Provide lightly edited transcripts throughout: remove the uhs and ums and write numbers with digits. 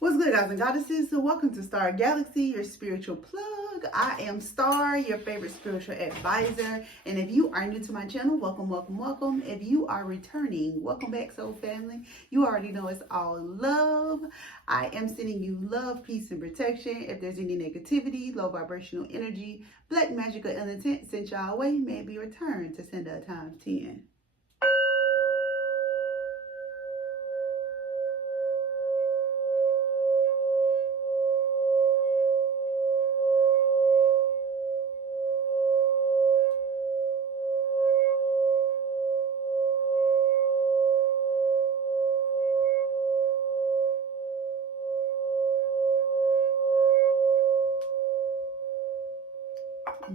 What's good, guys and goddesses? So welcome to starGalaxiii, your spiritual plug. I am Star, your favorite spiritual advisor. And if you are new to my channel, welcome, welcome, welcome. If you are returning, welcome back, soul family. You already know it's all love. I am sending you love, peace, and protection. If there's any negativity, low vibrational energy, black magic, or ill intent sent y'all away, may it be returned to sender a times 10.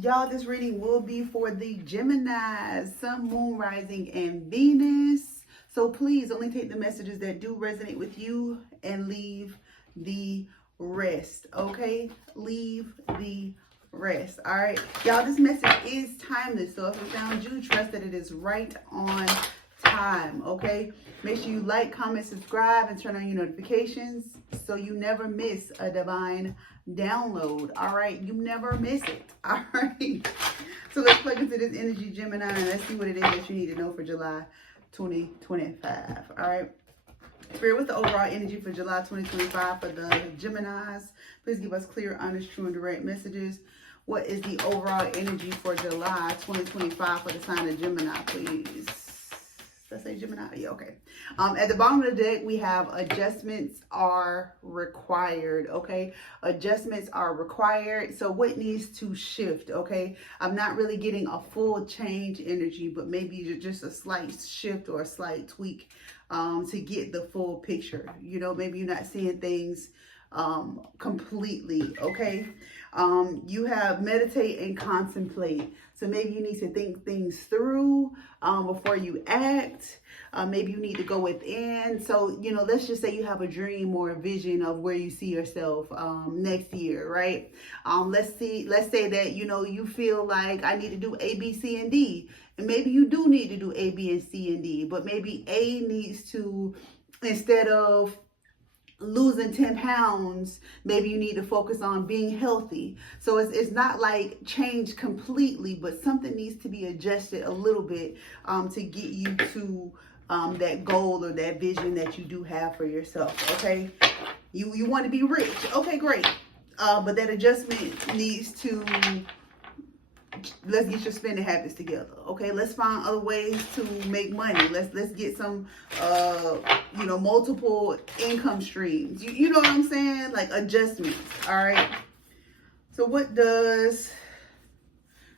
Y'all, this reading will be for the Gemini, Sun, Moon, Rising, and Venus. So please only take the messages that do resonate with you and leave the rest, okay? Leave the rest, all right? Y'all, this message is timeless, so if it found you, trust that it is right on time, okay? Make sure you like, comment, subscribe, and turn on your notifications so you never miss a divine download. All right, you never miss it. All right, so let's plug into this energy, Gemini, and let's see what it is that you need to know for July 2025. All right, Spirit, what's the overall energy for July 2025 for the Geminis? Please give us clear, honest, true, and direct messages. What is the overall energy for July 2025 for the sign of Gemini, please? Let's say Gemini. Yeah, okay. At the bottom of the deck, we have adjustments are required. Okay, adjustments are required. So what needs to shift? Okay, I'm not really getting a full change energy, but maybe just a slight shift or a slight tweak to get the full picture. You know, maybe you're not seeing things completely. Okay, you have meditate and contemplate. So maybe you need to think things through before you act. Maybe you need to go within. So, you know, let's just say you have a dream or a vision of where you see yourself next year, right? Let's say that, you know, you feel like I need to do A, B, C, and D. And maybe you do need to do A, B, and C, and D. But maybe A needs to, instead of losing 10 pounds, maybe you need to focus on being healthy. So it's not like change completely, but something needs to be adjusted a little bit to get you to that goal or that vision that you do have for yourself. Okay, you want to be rich. Okay, great. But that adjustment needs to, let's get your spending habits together. Okay, let's find other ways to make money. Let's get some you know, multiple income streams. You know what I'm saying? Like adjustments. All right. So what does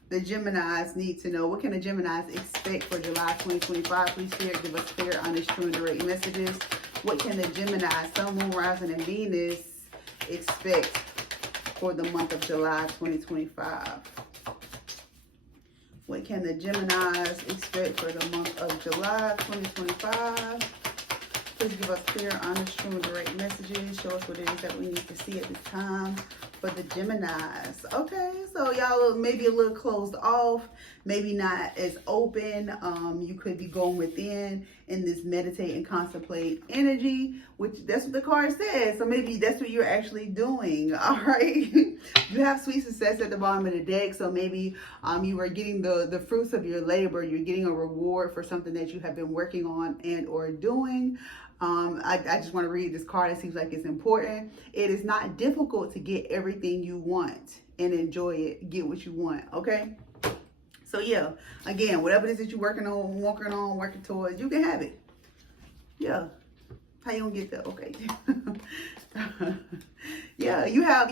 the Geminis need to know? What can the Geminis expect for July 2025? Please, Spirit, give us clear, honest, true, and direct messages. What can the Geminis, Sun, Moon, Rising, and Venus expect for the month of July 2025? What can the Geminis expect for the month of July 2025? Please give us clear, honest, true, and direct messages. Show us what it is that we need to see at this time for the Geminis. Okay, so y'all maybe a little closed off, maybe not as open. You could be going within in this meditate and contemplate energy, which that's what the card says. So maybe that's what you're actually doing. All right. You have sweet success at the bottom of the deck. So maybe you are getting the fruits of your labor. You're getting a reward for something that you have been working on and or doing. I just want to read this card. It seems like it's important. It is not difficult to get everything you want and enjoy it. Get what you want. Okay. So yeah, again, whatever it is that you're working towards, you can have it. Yeah. How you gonna get that? Okay. Yeah, you have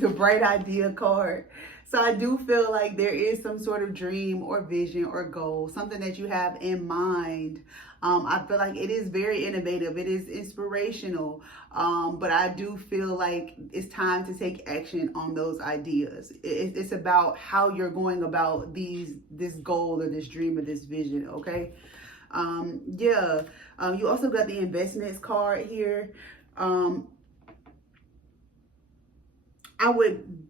the bright idea card. So I do feel like there is some sort of dream or vision or goal, something that you have in mind. I feel like it is very innovative. It is inspirational. But I do feel like it's time to take action on those ideas. It's about how you're going about this goal or this dream or this vision. Okay. Yeah. You also got the investments card here. I would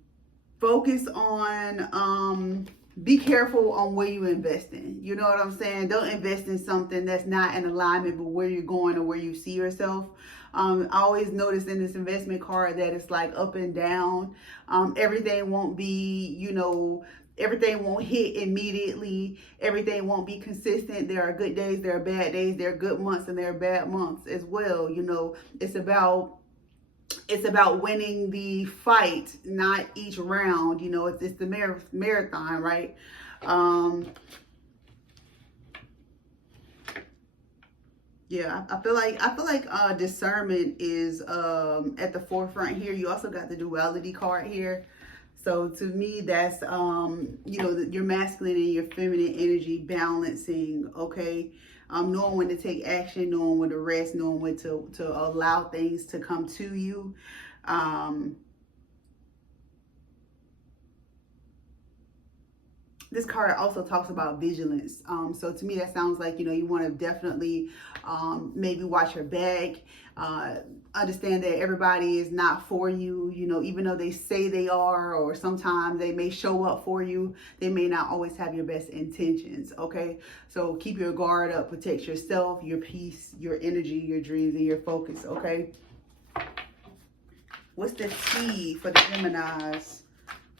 focus on be careful on where you invest in. You know what I'm saying? Don't invest in something that's not in alignment with where you're going or where you see yourself. I always notice in this investment card that it's like up and down. Everything won't be, everything won't hit immediately. Everything won't be consistent. There are good days, there are bad days, there are good months, and there are bad months as well. It's about winning the fight, not each round. It's the marathon, right? Yeah, I feel like discernment is at the forefront here. You also got the duality card here. So to me, that's your masculine and your feminine energy balancing, okay? Knowing when to take action, knowing when to rest, knowing when to allow things to come to you. This card also talks about vigilance. So to me, that sounds like, you want to definitely maybe watch your back. Understand that everybody is not for you, even though they say they are, or sometimes they may show up for you, they may not always have your best intentions, okay? So keep your guard up, protect yourself, your peace, your energy, your dreams, and your focus, okay? What's the T for the Geminis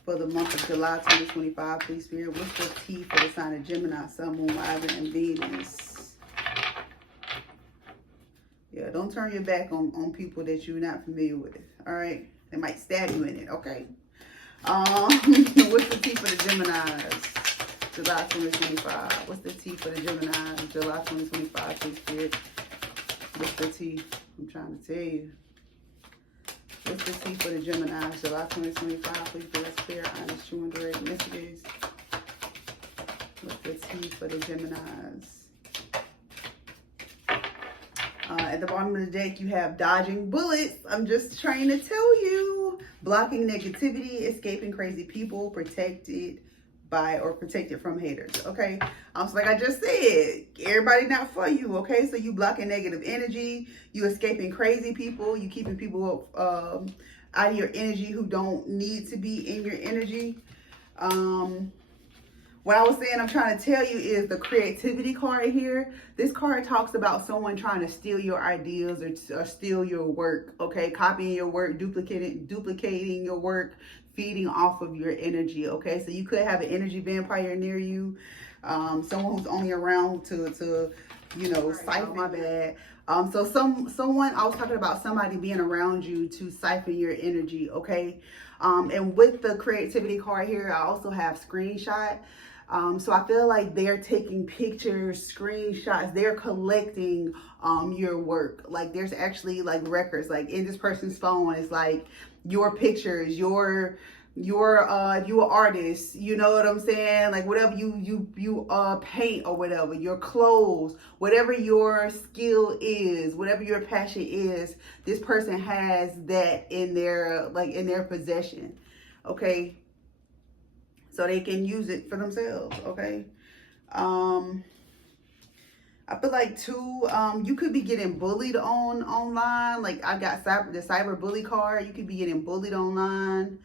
for the month of July 2025, please, Spirit? What's the T for the sign of Gemini, Sun, Moon, Rising, and Venus? Yeah, don't turn your back on people that you're not familiar with, all right? They might stab you in it, okay? What's the T for the Geminis, July 2025? What's the T for the Geminis, July 2025, please, Spirit? What's the T? I'm trying to tell you. What's the T for the Geminis, July 2025, please, Spirit? Spirit, honest, true, and direct messages. What's the T for the Geminis? At the bottom of the deck, you have dodging bullets. I'm just trying to tell you. Blocking negativity, escaping crazy people, protected from haters, okay? So like I just said, everybody not for you, okay? So you blocking negative energy, you escaping crazy people, you keeping people out of your energy who don't need to be in your energy. What I was saying, I'm trying to tell you, is the creativity card here. This card talks about someone trying to steal your ideas or steal your work, okay? Copying your work, duplicating your work, feeding off of your energy, okay? So you could have an energy vampire near you, someone who's only around to siphon. My bad. So someone, I was talking about somebody being around you to siphon your energy, okay? And with the creativity card here, I also have screenshot. So I feel like they're taking pictures, screenshots, they're collecting your work. Like there's actually like records, like in this person's phone, it's like your pictures, you're artist, you know what I'm saying? Like whatever you paint or whatever, your clothes, whatever your skill is, whatever your passion is, this person has that in their possession, okay? So they can use it for themselves, okay? I feel like too, you could be getting bullied online. Like I got the cyber bully card. You could be getting bullied online.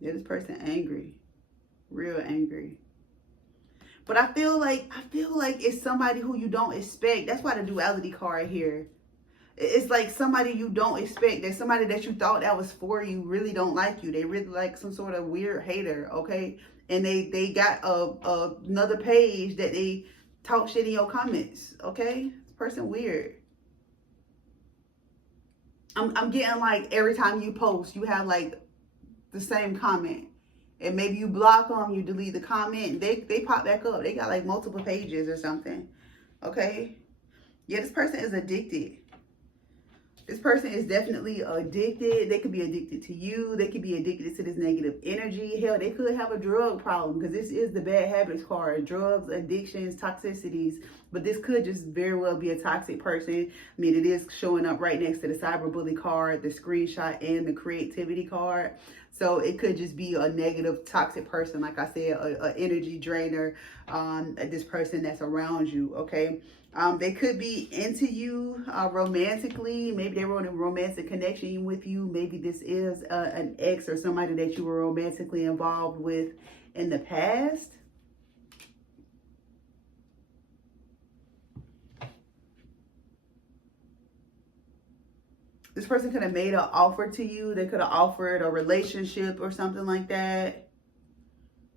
Yeah, this person angry, real angry. But I feel like it's somebody who you don't expect. That's why the duality card here. It's like somebody you don't expect. There's somebody that you thought that was for you really don't like you. They really like some sort of weird hater, okay? And they got another page that they talk shit in your comments, okay? This person weird. I'm getting like every time you post, you have like the same comment. And maybe you block them, you delete the comment, they pop back up. They got like multiple pages or something, okay? Yeah, this person is addicted. This person is definitely addicted. They could be addicted to you. They could be addicted to this negative energy. Hell, they could have a drug problem because this is the bad habits card. Drugs, addictions, toxicities, But this could just very well be a toxic person. I mean, it is showing up right next to the cyberbully card, the screenshot, and the creativity card. So it could just be a negative, toxic person. Like I said, a energy drainer, this person that's around you, okay? They could be into you romantically. Maybe they were in a romantic connection with you. Maybe this is an ex or somebody that you were romantically involved with in the past. This person could have made an offer to you. They could have offered a relationship or something like that.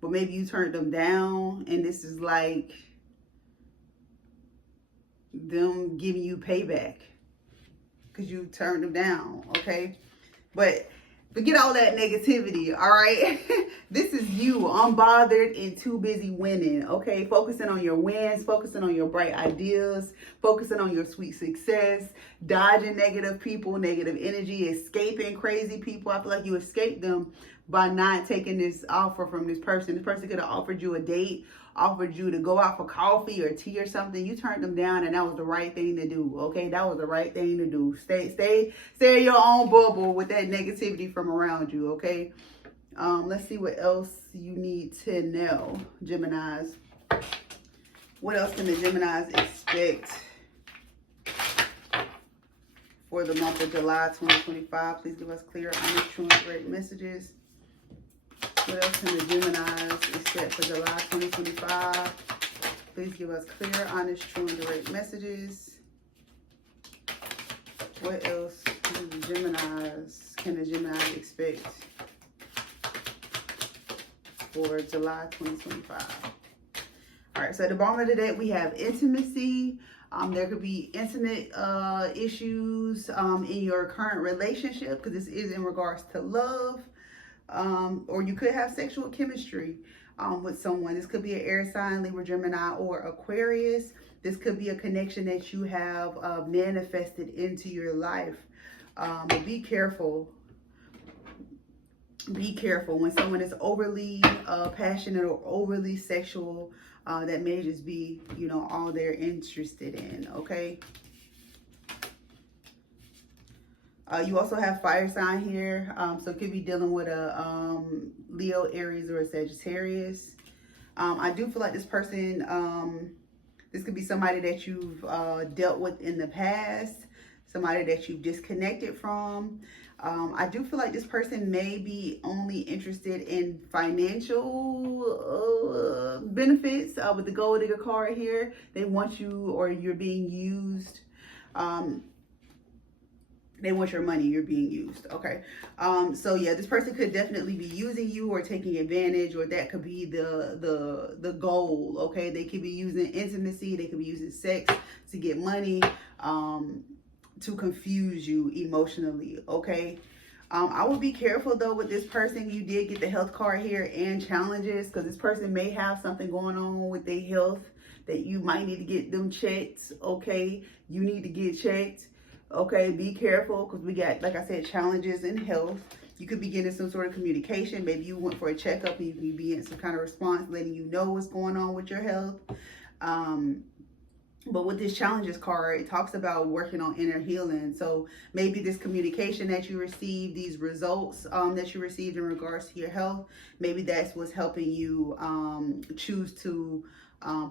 But maybe you turned them down. And this is like them giving you payback because you turned them down, okay? But forget all that negativity, all right? This is you, unbothered and too busy winning, okay? Focusing on your wins, focusing on your bright ideas, focusing on your sweet success, dodging negative people, negative energy, escaping crazy people. I feel like you escaped them by not taking this offer from this person. This person could have offered you a date, offered you to go out for coffee or tea or something. You turned them down, and that was the right thing to do, okay? That was the right thing to do. Stay in your own bubble with that negativity from around you, okay? Let's see what else you need to know, Geminis. What else can the Geminis expect for the month of July 2025? Please give us clear, honest, true, and correct messages. What else can the Geminis expect for July 2025? Please give us clear, honest, true, and correct messages. What else can the Geminis expect for July 2025? All right, so at the bottom of the deck, we have intimacy. There could be intimate issues in your current relationship, because this is in regards to love. Or you could have sexual chemistry with someone. This could be an air sign, Libra, Gemini, or Aquarius. This could be a connection that you have manifested into your life. But be careful. Be careful when someone is overly passionate or overly sexual. That may just be, you know, all they're interested in, okay? You also have fire sign here. So it could be dealing with a Leo, Aries, or a Sagittarius. I do feel like this person, this could be somebody that you've dealt with in the past, somebody that you've disconnected from. I do feel like this person may be only interested in financial benefits with the gold digger card here. They want you, or you're being used. They want your money, you're being used, okay? So yeah, this person could definitely be using you or taking advantage, or that could be the goal, okay? They could be using intimacy, they could be using sex to get money, to confuse you emotionally, okay? I would be careful though with this person. You did get the health card here and challenges, because this person may have something going on with their health that you might need to get them checked, okay? You need to get checked. Okay, be careful, because we got, like I said, challenges in health. You could be getting some sort of communication. Maybe you went for a checkup and you could be getting some kind of response letting you know what's going on with your health. But with this challenges card, it talks about working on inner healing. So maybe this communication that you received, these results that you received in regards to your health, maybe that's what's helping you choose to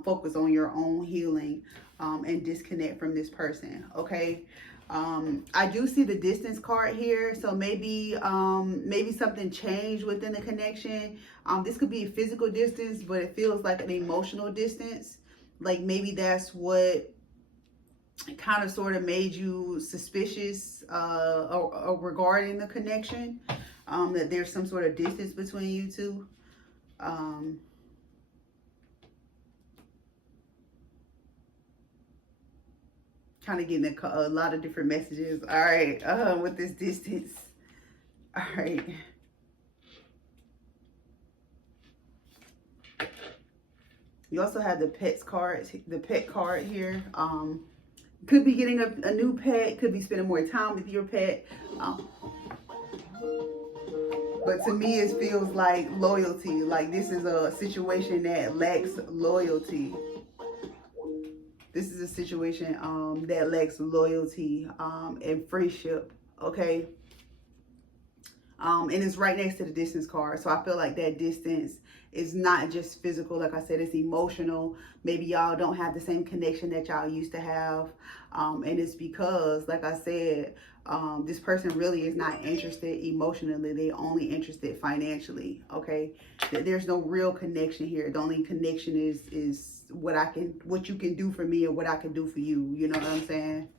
focus on your own healing and disconnect from this person, okay? I do see the distance card here, so maybe something changed within the connection. This could be a physical distance, but it feels like an emotional distance. Like maybe that's what kind of sort of made you suspicious regarding the connection, that there's some sort of distance between you two. Kind of getting a lot of different messages. All right, with this distance. All right. You also have the pets card, the pet card here. Could be getting a new pet, could be spending more time with your pet. But to me, it feels like loyalty. Like this is a situation that lacks loyalty. This is a situation that lacks loyalty and friendship, okay? And it's right next to the distance card. So I feel like that distance is not just physical. Like I said, it's emotional. Maybe y'all don't have the same connection that y'all used to have. And it's because, like I said, this person really is not interested emotionally. They're only interested financially, okay? There's no real connection here. The only connection is what you can do for me or what I can do for you. You know what I'm saying?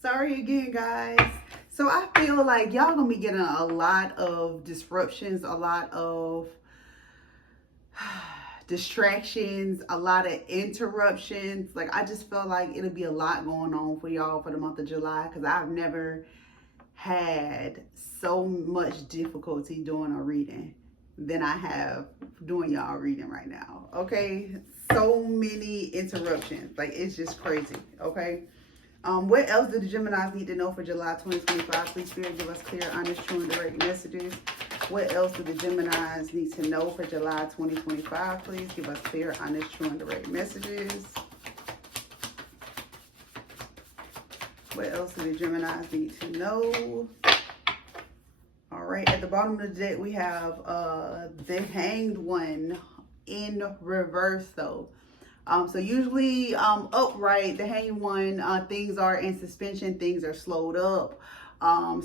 Sorry again, guys. So I feel like y'all gonna be getting a lot of disruptions, a lot of distractions, a lot of interruptions. Like, I just feel like it'll be a lot going on for y'all for the month of July, because I've never had so much difficulty doing a reading than I have doing y'all reading right now, okay? So many interruptions. Like, it's just crazy, okay? What else do the Geminis need to know for July 2025? Please, Spirit, give us clear, honest, true, and direct messages. What else do the Geminis need to know for July 2025? Please give us clear, honest, true, and direct messages. What else do the Geminis need to know? All right, at the bottom of the deck, we have the Hanged One in reverse, though. So usually upright, the Hanged One, things are in suspension, things are slowed up.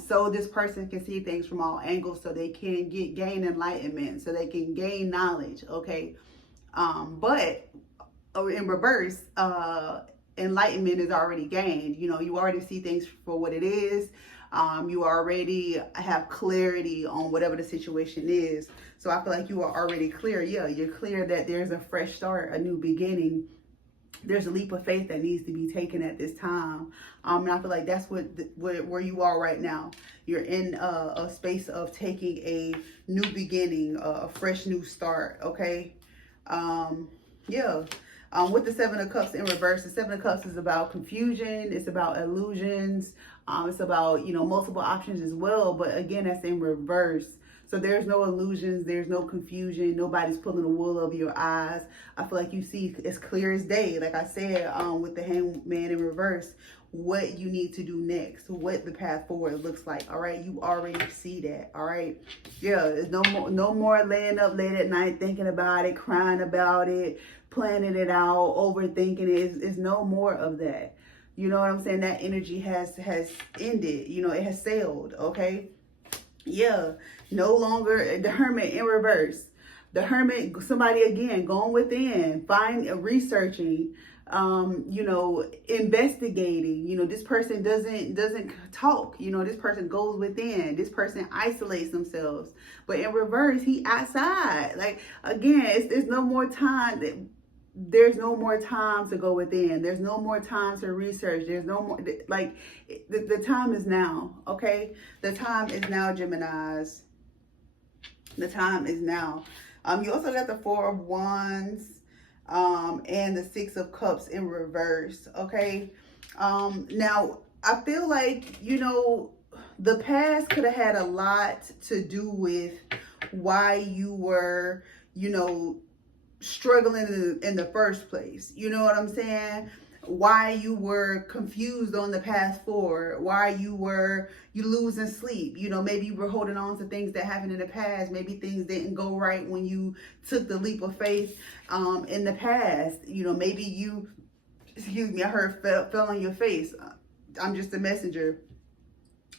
So this person can see things from all angles, so they can gain enlightenment, so they can gain knowledge, okay? But in reverse, enlightenment is already gained. You know, you already see things for what it is. You already have clarity on whatever the situation is. So I feel like you are already clear. Yeah, you're clear that there's a fresh start, a new beginning. There's a leap of faith that needs to be taken at this time. And I feel like that's where you are right now. You're in a space of taking a new beginning, a fresh new start, okay? Yeah. With the Seven of Cups in reverse, the Seven of Cups is about confusion. It's about illusions. It's about, you know, multiple options as well. But again, that's in reverse. So there's no illusions. There's no confusion. Nobody's pulling the wool over your eyes. I feel like you see as clear as day. Like I said, with the Hanged Man in reverse, what you need to do next, what the path forward looks like. All right, you already see that. All right, yeah, there's no more laying up late at night thinking about it, crying about it, planning it out, overthinking it. It's no more of that. You know what I'm saying? That energy has ended. You know, it has sailed. Okay, yeah, no longer the Hermit in reverse. The Hermit, somebody again going within, researching, you know, investigating. You know, this person doesn't talk. You know, this person goes within. This person isolates themselves. But in reverse, he outside. Like, again, there's no more time. There's no more time to go within. There's no more time to research. There's no more, like, the time is now, okay? The time is now, Geminis. The time is now. You also got the Four of Wands and the Six of Cups in reverse, okay? Now, I feel like, you know, the past could have had a lot to do with why you were, you know, struggling in the first place. You know what I'm saying? Why you were confused on the path forward, why you losing sleep. You know, maybe you were holding on to things that happened in the past. Maybe things didn't go right when you took the leap of faith in the past. You know, maybe you, excuse me, I heard fell on your face. I'm just a messenger.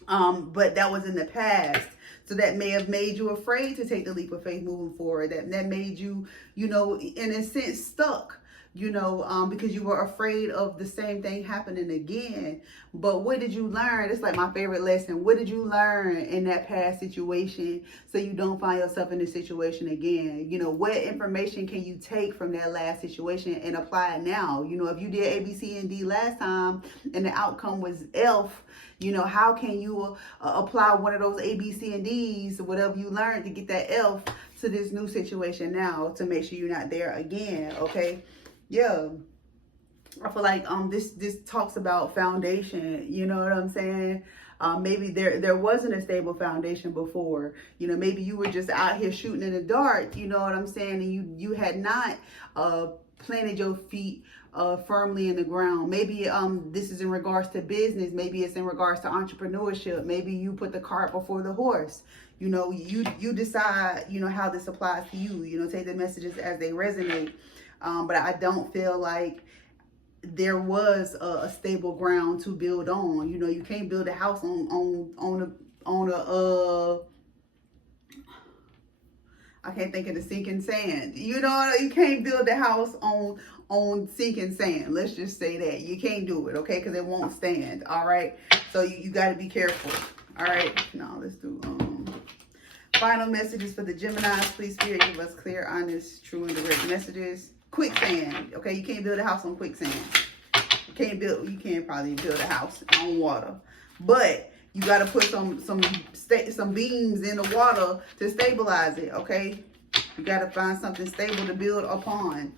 But that was in the past. So that may have made you afraid to take the leap of faith moving forward. That made you, you know, in a sense stuck, you know, because you were afraid of the same thing happening again. But what did you learn? It's like my favorite lesson. What did you learn in that past situation so you don't find yourself in this situation again? You know, what information can you take from that last situation and apply it now? You know, if you did A, B, C, and D last time and the outcome was F, you know, how can you apply one of those A, B, C, and D's, whatever you learned, to get that F to this new situation now to make sure you're not there again, okay? Yeah. I feel like this talks about foundation, you know what I'm saying? Maybe there wasn't a stable foundation before. You know, maybe you were just out here shooting in the dark, you know what I'm saying? And you had not planted your feet firmly in the ground. Maybe this is in regards to business. Maybe it's in regards to entrepreneurship. Maybe you put the cart before the horse. You know, you decide, you know, how this applies to you. You know, take the messages as they resonate. But I don't feel like there was a stable ground to build on. You know, you can't build a house on a I can't think of the sinking sand. You know, you can't build a house on sinking sand. Let's just say that. You can't do it, okay? Because it won't stand, all right? So you got to be careful, all right? Now, let's do final messages for the Geminis. Please, Spirit, give us clear, honest, true, and direct messages. Quicksand, okay? You can't build a house on quicksand. You can't probably build a house on water. But you got to put some beams in the water to stabilize it, okay? You got to find something stable to build upon.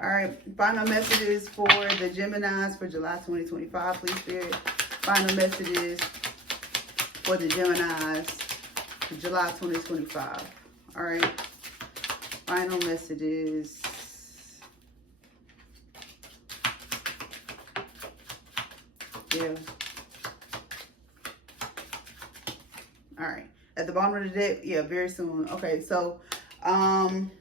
All right, final messages for the Geminis for July 2025, please, Spirit. Final messages for the Geminis for July 2025. All right, final messages. Yeah. All right, at the bottom of the deck, yeah, very soon. Okay, so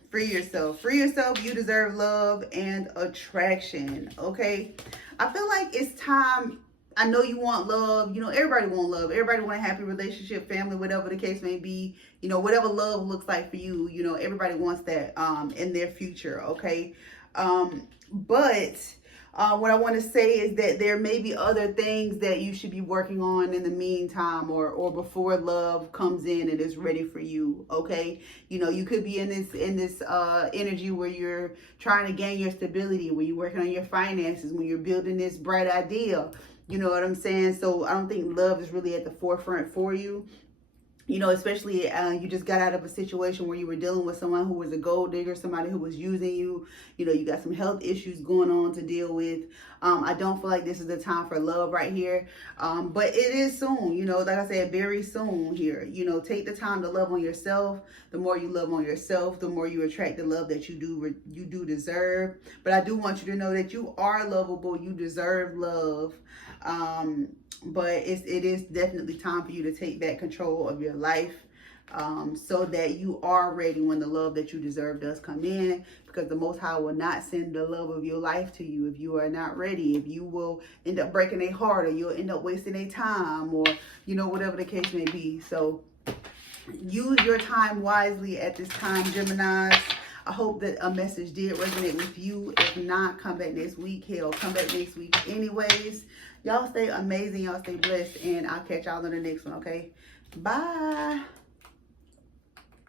free yourself. Free yourself. You deserve love and attraction. Okay, I feel like it's time. I know you want love. You know, everybody want love. Everybody want a happy relationship, family, whatever the case may be. You know, whatever love looks like for you. You know, everybody wants that in their future. Okay, but what I want to say is that there may be other things that you should be working on in the meantime, or before love comes in and is ready for you. Okay, you know, you could be in this energy where you're trying to gain your stability, where you're working on your finances, when you're building this bright idea. You know what I'm saying? So I don't think love is really at the forefront for you. You know, especially you just got out of a situation where you were dealing with someone who was a gold digger, somebody who was using you. You know, you got some health issues going on to deal with. I don't feel like this is the time for love right here. But it is soon, you know, like I said, very soon here. You know, take the time to love on yourself. The more you love on yourself, the more you attract the love that you do deserve. But I do want you to know that you are lovable. You deserve love. But it is definitely time for you to take back control of your life, so that you are ready when the love that you deserve does come in, because the Most High will not send the love of your life to you if you are not ready. If you will end up breaking their heart, or you'll end up wasting their time, or, you know, whatever the case may be. So use your time wisely at this time, Geminis. I hope that a message did resonate with you. If not, come back next week. Hell, come back next week anyways. Y'all stay amazing. Y'all stay blessed. And I'll catch y'all on the next one, okay? Bye.